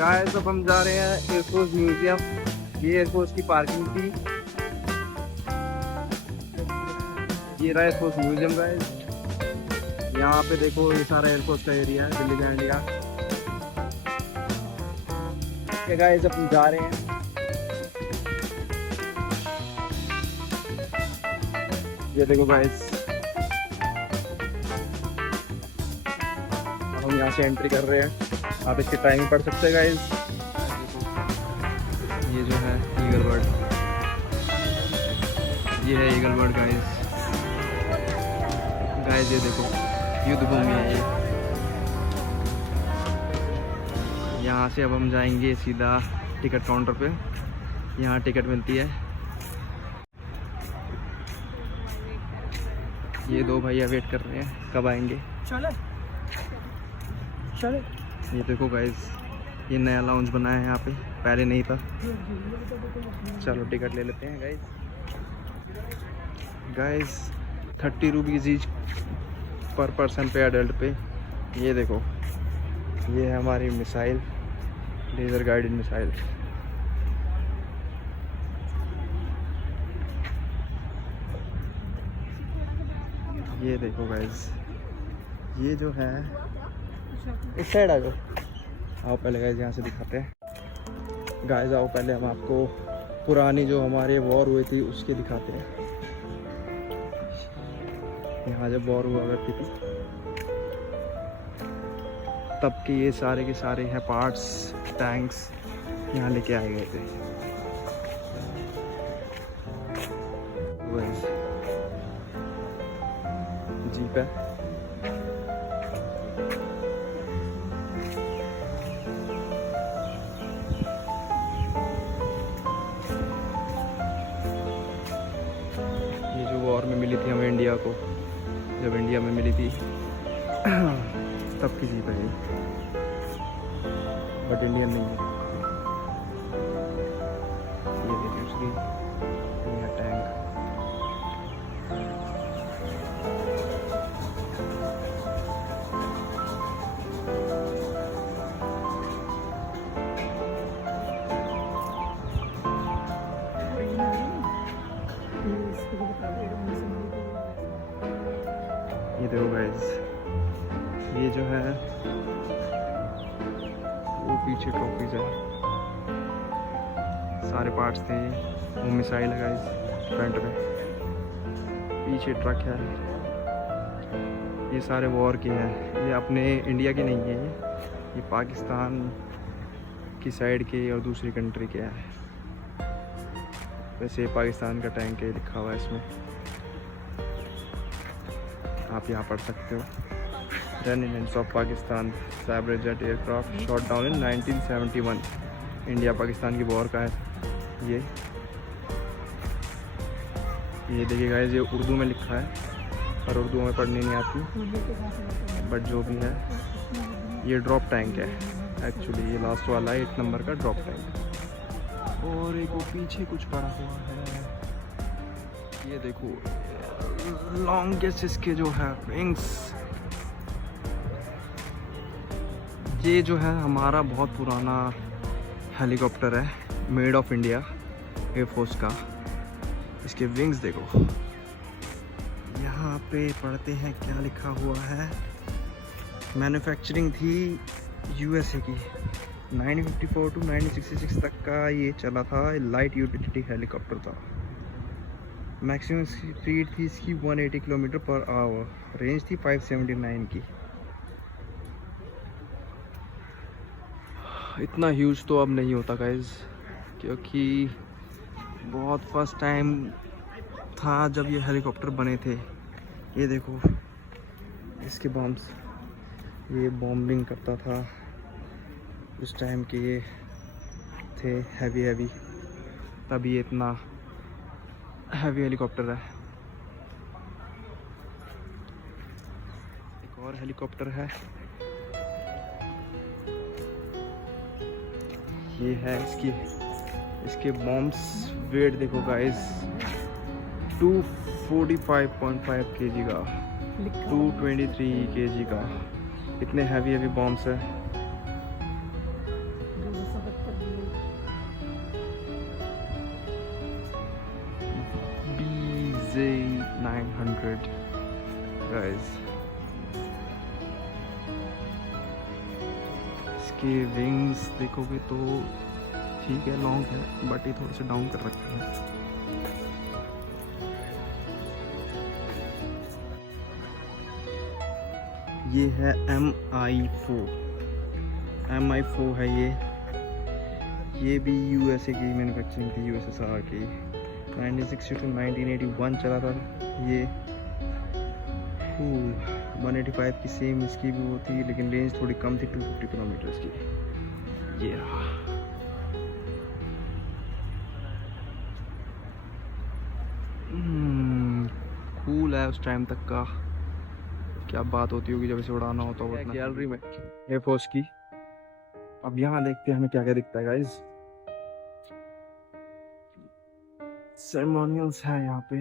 Guys अब हम जा रहे हैं एयरफोर्स म्यूजियम। ये एयरफोर्स की पार्किंग थी। ये रहा एयरफोर्स म्यूजियम गाइस। यहाँ पे देखो ये सारा एयरफोर्स का एरिया है दिल्ली का इंडिया। गाइस अब हम जा रहे हैं। ये देखो गाइस हम यहाँ से एंट्री कर रहे हैं। आप इसकी टाइमिंग पढ़ सकते हैं गाइस। ये जो है ईगल बर्ड, ये है ईगल बर्ड गाइस। गाइस ये देखो युद्ध भूमि है ये। यहाँ से अब हम जाएंगे सीधा टिकट काउंटर पे। यहाँ टिकट मिलती है। ये दो भैया वेट कर रहे हैं कब आएंगे। चले ये देखो गाइस ये नया लाउंज बना है यहाँ पे, पहले नहीं था। चलो टिकट ले लेते हैं गाइस 30 रुपीज़ ईच पर पर्सन पे एडल्ट पे। ये देखो ये है हमारी मिसाइल, लेज़र गाइडेड मिसाइल। ये देखो गाइस ये जो है इस साइड आ जाओ। आओ पहले गाइस यहाँ से दिखाते हैं। गाइस आओ पहले हम आपको पुरानी जो हमारे वॉर हुई थी उसके दिखाते हैं। यहाँ जब वॉर हुआ करती थी तब के ये सारे के सारे हैं पार्ट्स, टैंक्स यहाँ लेके आए गए थे। जीप है। ये जो वॉर में मिली थी हमें इंडिया को, जब इंडिया में मिली थी तब की जीप है ये, बट इंडिया में ही। ये देखिए उसकी ये टैंक। ये देखो गाइस ये जो है वो पीछे ट्रॉफीज है, सारे पार्ट्स थे। वो मिसाइल है गाइस फ्रंट में, पीछे ट्रक है। ये सारे वॉर के हैं, ये अपने इंडिया के नहीं है। ये पाकिस्तान की साइड के और दूसरी कंट्री के हैं। वैसे पाकिस्तान का टैंक है लिखा हुआ है इसमें, आप यहाँ पढ़ सकते हो। Residents of Pakistan sabre jet aircraft shot down in 1971। India Pakistan की वॉर का है ये। देखिए गाइस ये उर्दू में लिखा है और उर्दू में पढ़नी नहीं आती, बट जो भी है ये ड्रॉप टैंक है एक्चुअली। ये लास्ट वाला है 8 नंबर का ड्रॉप टैंक। और एक वो पीछे कुछ पड़ा हुआ है, ये देखो लॉन्गेस्ट इसके जो है विंग्स। ये जो है हमारा बहुत पुराना हेलीकॉप्टर है, मेड ऑफ इंडिया एयरफोर्स का। इसके विंग्स देखो, यहाँ पे पढ़ते हैं क्या लिखा हुआ है। मैन्युफैक्चरिंग थी यूएसए की। 1954 टू 1966 तक का ये चला था। लाइट यूटिलिटी हेलीकॉप्टर था। मैक्सिमम स्पीड थी इसकी 180 किलोमीटर पर आवर। रेंज थी 579 की। इतना ह्यूज तो अब नहीं होता गाइस, क्योंकि बहुत फर्स्ट टाइम था जब ये हेलीकॉप्टर बने थे। ये देखो इसके बॉम्ब्स, ये बॉम्बिंग करता था उस टाइम के। ये थे हैवी, तभी ये इतना हैवी हेलीकॉप्टर है। एक और हेलीकॉप्टर है, ये है इसके बॉम्ब्स। वेट देखो गाइस 245.5 kg का, 223 kg का। इतने हैवी बॉम्ब्स है। Z900 guys. इसके विंग्स देखोगे तो ठीक है, लॉन्ग है, बट ये थोड़े से डाउन कर रखे हैं। ये है MI4 है ये भी यूएसए की मैन्युफैक्चरिंग थी, यूएसएसआर की। 1960 to 1981 चला था ये। 185 की सेम इसकी भी वो थी, लेकिन रेंज थोड़ी कम थी, 250 किलोमीटर की। ये रहा। कूल है उस टाइम तक का। क्या बात होती होगी जब इसे उड़ाना होता होगा। गैलरी में एयरफोर्स की। अब यहाँ देखते हैं हमें क्या क्या दिखता है गाइस। सेरेमोनियल्स है यहाँ पे।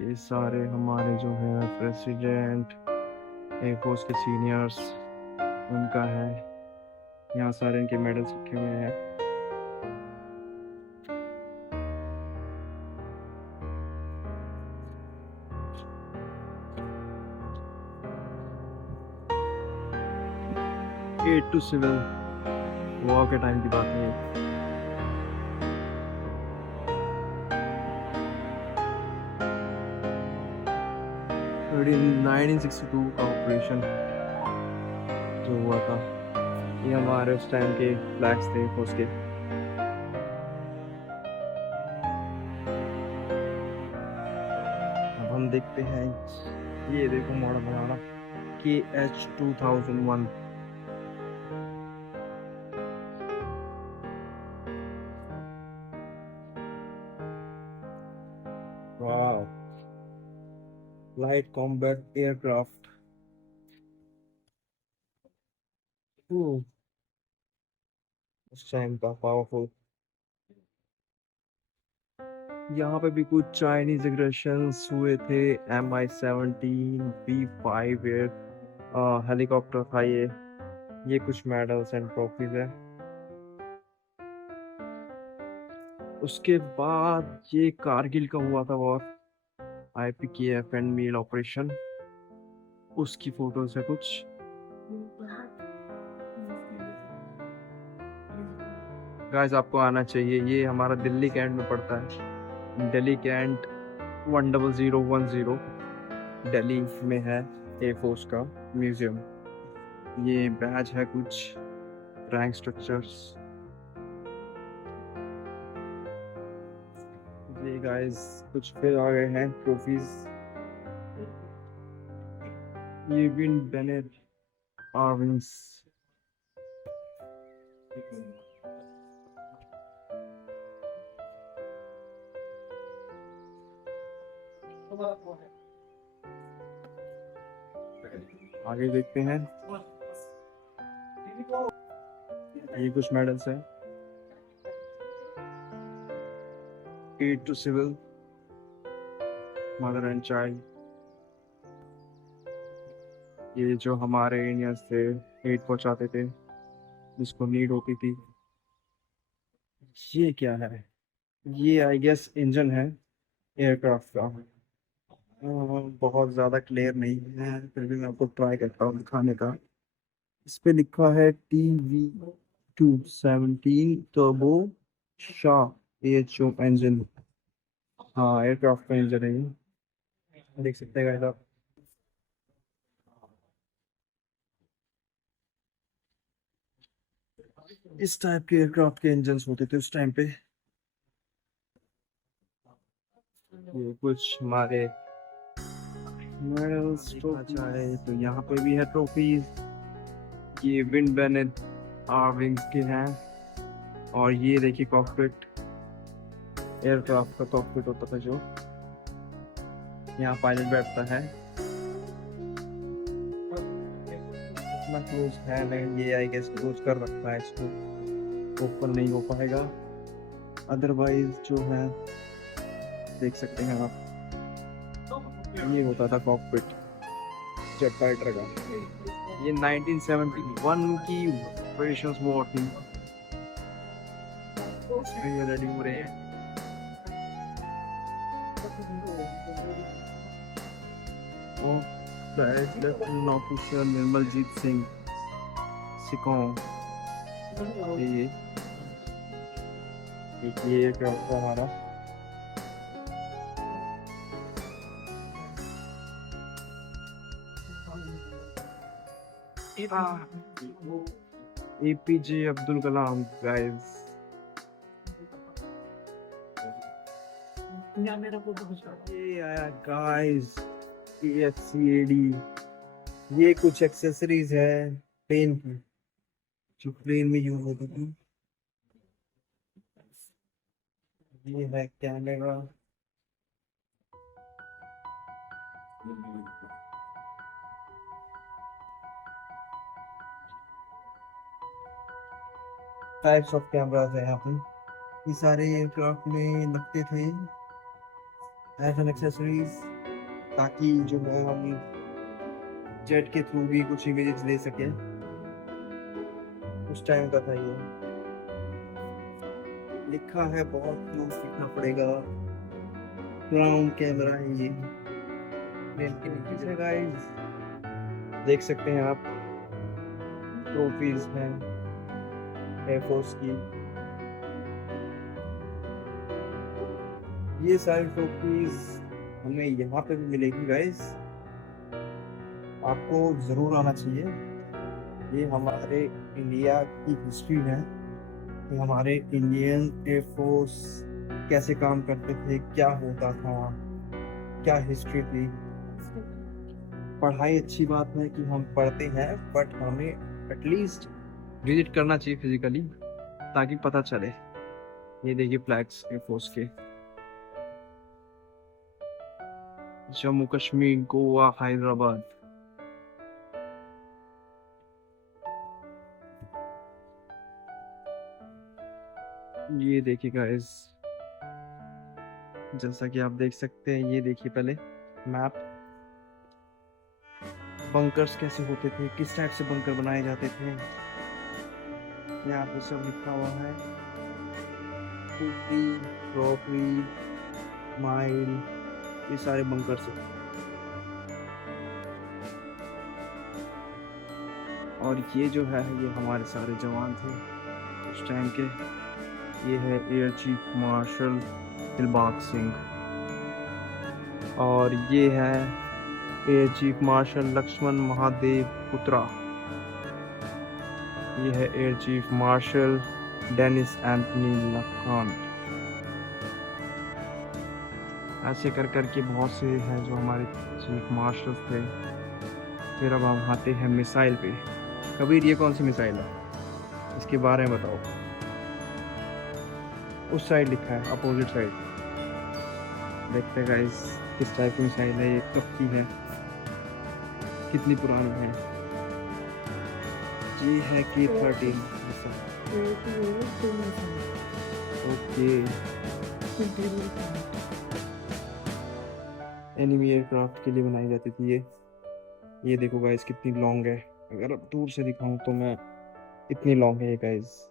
ये सारे हमारे जो है प्रेसिडेंट, एयरफोर्स के सीनियर्स, उनका है। यहाँ सारे इनके मेडल्स रखे हुए हैं। एट टू सिविल वॉर के टाइम की बात है। 1962 का ऑपरेशन जो हुआ था, ये हमारे उस टाइम के फ्लैग्स थे फोर्स के। अब हम देखते हैं, ये देखो मॉडल बनाना KH-2001। वाह, लाइट कॉम्बैट एयरक्राफ्ट। उस टाइम का पावरफुल। यहाँ पे भी कुछ चाइनीज एग्रेशंस हुए थे। MI-17 B5 हेलीकॉप्टर था ये कुछ मेडल्स एंड ट्रॉफीज है। उसके बाद ये कारगिल का हुआ था वॉर, IPKF एंड मील ऑपरेशन, उसकी फोटोज है कुछ। गाइस आपको आना चाहिए, ये हमारा दिल्ली कैंट में पड़ता है। दिल्ली कैंट 10010 दिल्ली में है एयरफोर्स का म्यूजियम। ये बैज है कुछ, रैंक स्ट्रक्चर्स। ये गाइस कुछ फिर आ गए हैं ट्रॉफीज। ये विन बेनेट आर्विंग्स। आगे देखते हैं, ये कुछ मेडल्स हैं। 8 to civil, mother and child. ये जो हमारे इंडियंस थे एड पहुंचाते थे जिसको नीड होती थी। ये क्या है? ये आई गेस इंजन है एयरक्राफ्ट का। बहुत ज़्यादा क्लियर नहीं है, फिर भी मैं आपको ट्राई करता हूँ दिखाने का। इस पे लिखा है TV-217 turbo Shah AHO engine. हाँ, एयरक्राफ्ट का इंजन है ये, देख सकते हैं आप। इस टाइप के एयरक्राफ्ट के इंजन होते थे उस टाइम पे। ये कुछ हमारे मेडल्स है, तो यहाँ पे भी है ट्रॉफीज। ये विंड बेनेट आर्विंग्स के हैं। और ये देखिए कॉकपिट, एयरक्राफ्ट का कॉकपिट होता था जो, यहाँ पायलट बैठता है। इतना क्लोज है नहीं, ये आई गेस क्लोज कर रखा है, इसको ओपन नहीं हो पाएगा। अदरवाइज जो है देख सकते हैं आप, ये होता था कॉकपिट जेट फाइटर का। ये 1971 की ऑपरेशंस वॉर थी। इसमें ये रेडी हो रहे हैं। Lieutenant officer Nirmaljit Singh Sekhon. ये क्या होता है हमारा APJ अब्दुल कलाम गाइस। ये आया गाइस PFCAD। ये कुछ एक्सेसरीज है प्लेन की जो प्लेन में यूज होती थी। ये है कैमरा, टाइप्स ऑफ कैमरास है यहाँ पे। ये सारे एयरक्राफ्ट में लगते थे एज एन एक्सेसरीज, ताकि जो है हम जेट के थ्रू भी कुछ इमेजेस ले सकें। उस टाइम का था ये। लिखा है, बहुत क्लोज लिखना पड़ेगा। क्राउन कैमरा है ये। प्लेन के नीचे से गाइस देख सकते हैं आप, ट्रॉफीज हैं एयरफोर्स की। ये सारी ट्रॉफीज हमें यहाँ पे भी मिलेगी गाइस, आपको जरूर आना चाहिए। ये हमारे इंडिया की हिस्ट्री है कि हमारे इंडियन एयरफोर्स कैसे काम करते थे, क्या होता था, क्या हिस्ट्री थी। पढ़ाई अच्छी बात है कि हम पढ़ते हैं, बट हमें एटलीस्ट विजिट करना चाहिए फिजिकली, ताकि पता चले। ये देखिए फ्लैग्स एयरफोर्स के, जम्मू कश्मीर, गोवा, हैदराबाद। ये देखिए गाइस, जैसा कि आप देख सकते हैं, ये देखिए पहले मैप, बंकर्स कैसे होते थे, किस टाइप से बंकर बनाए जाते थे। यहाँ पे सब लिखा हुआ है, ट्रॉफी, माइल, ये सारे बंकर्स हैं। और ये जो है ये हमारे सारे जवान थे उस टाइम के। ये है air chief marshal Dilbag Singh, और ये है air chief marshal Lakshman Mahadev Putra. ये है air chief marshal Denis Anthony Lakant. ऐसे कर करके बहुत से हैं जो हमारे चीफ मार्शल थे। फिर अब हम आते हैं मिसाइल पे। कबीर, ये कौन सी मिसाइल है, इसके बारे में बताओ। उस साइड लिखा है, अपोजिट साइड। देखते हैं गाइस किस टाइप की मिसाइल है, ये कब की है, कितनी पुरानी है। ये है K-13। ओके, एनिमी एयरक्राफ्ट के लिए बनाई जाती थी ये देखो गाइस कितनी लॉन्ग है। अगर अब दूर से दिखाऊं तो मैं, इतनी लॉन्ग है ये गाइस।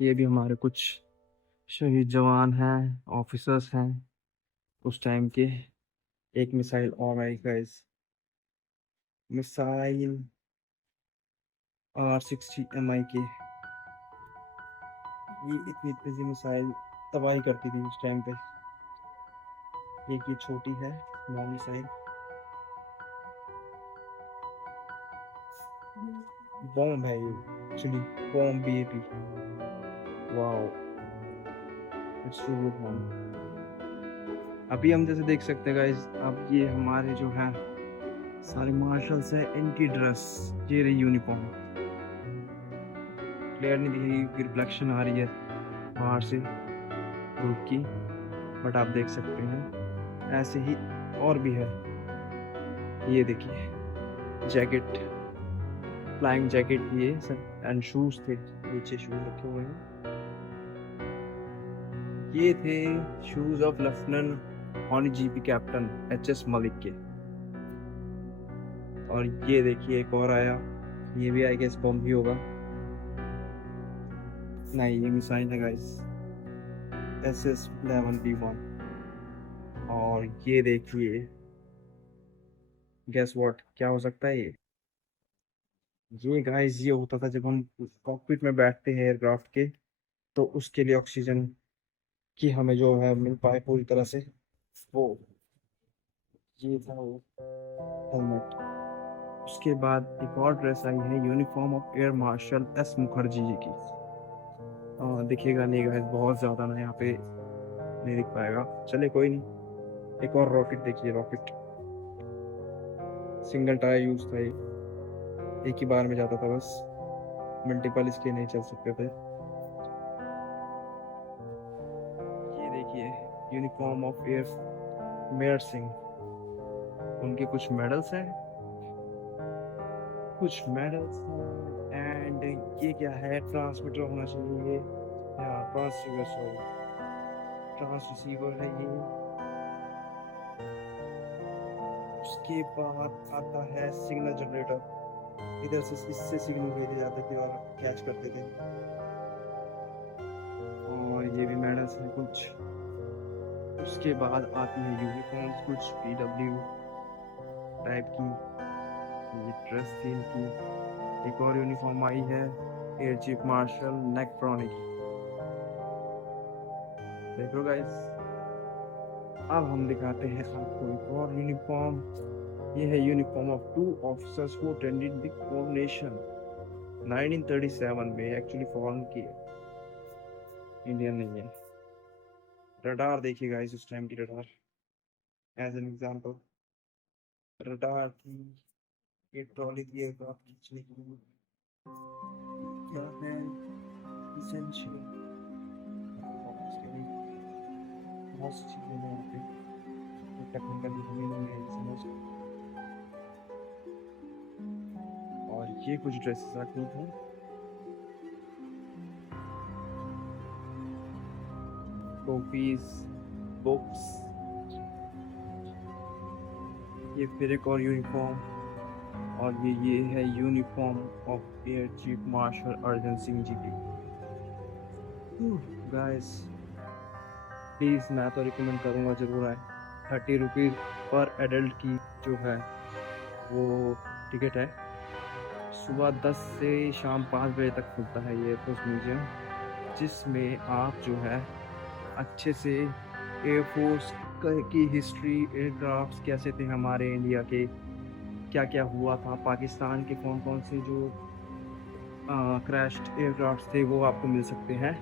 ये भी हमारे कुछ शहीद जवान हैं, ऑफिसर्स हैं उस टाइम के। एक मिसाइल और आई गाइस, मिसाइल R60 MIK। ये इतनी तेजी मिसाइल तबाही करती थी उस टाइम पे। एक ये छोटी है स्मॉल मिसाइल। बॉम्ब है ये, actually bomb BAP। Wow, it's so good. अभी हम जैसे देख सकते हैं गाइस, अब ये हमारे जो है सारे मार्शल्स हैं, इनकी ड्रेस, ये रही यूनिफॉर्म। क्लियर नहीं दिख रही, रिफ्लेक्शन आ रही है बाहर से ग्रुप की, बट आप देख सकते हैं। ऐसे ही और भी है, ये देखिए जैकेट, फ्लाइंग जैकेट, ये सब एंड शूज थे, नीचे शूज रखे हुए हैं। ये थे shoes of lieutenant horny GP captain HS Malik के। और ये देखिए एक और आया, ये भी आई गेस बॉम्ब ही होगा। नहीं, ये मिसाइल है गाइस, SS-11B1। और ये देखिए, गेस व्हाट, क्या हो सकता है ये गाइस ये होता था जब हम कॉकपिट में बैठते हैं एयरक्राफ्ट के, तो उसके लिए ऑक्सीजन की हमें जो है मिल पाए पूरी तरह से, वो ये था वो हेलमेट। उसके बाद एक और ड्रेस आई है, uniform of air marshal S Mukherjee ji की। दिखेगा नहीं गाइस, बहुत ज़्यादा ना यहाँ पे नहीं दिख पाएगा, चले कोई नहीं। एक और रॉकेट देखिए, रॉकेट सिंगल टायर यूज था ये, एक ही बार में जाता था बस, मल्टीपल इसके नहीं चल सकते थे। ये देखिए, uniform of air mayor Singh, उनके कुछ मेडल्स हैं, कुछ मेडल्स हैं। एंड ये क्या है, ट्रांसमीटर होना चाहिए या ट्रांससीवर, सॉरी ट्रांससीवर है ये। उसके बाद आता है सिग्नल जनरेटर, इधर से इससे सिग्नल ले जाते थे और कैच करते थे। और ये भी मेडल्स हैं कुछ। उसके बाद आती है यूनिफॉर्म्स, कुछ PW टाइप की, ये ड्रेस थी इनकी। एक और यूनिफॉर्म आई है एयर चीफ मार्शल नेक प्रॉनी की, देखो गाइस। अब हम दिखाते हैं आपको एक और यूनिफॉर्म, ये है uniform of 2 officers who attended the coronation 1937 में, एक्चुअली फॉरेन की है, इंडियन नहीं है। रडार देखिए गाइस, उस टाइम की radar, as an example radar थी, ये ट्रॉली थी एयरक्राफ्ट खींचने के लिए। क्या है इसेंशियल, बहुत सी चीजें हैं यहाँ पे, टेक्निकली हमें नहीं है समझ। और ये कुछ ड्रेसेस आती हैं, टोपीज, बुक्स। ये फिर एक और यूनिफॉर्म, और ये है uniform of air chief marshal Arjan Singh ji की। गाइस प्लीज़, मैं तो रिकमेंड करूँगा ज़रूर आए। 30 रुपीज़ पर एडल्ट की जो है वो टिकट है। सुबह 10 से शाम 5 बजे तक खुलता है ये एयरफोर्स म्यूज़ियम, जिसमें आप जो है अच्छे से एयरफोर्स की हिस्ट्री, एयरक्राफ्ट्स कैसे थे हमारे इंडिया के, क्या क्या हुआ था, पाकिस्तान के कौन कौन से जो क्रैश्ड एयरक्राफ्ट्स थे वो आपको मिल सकते हैं।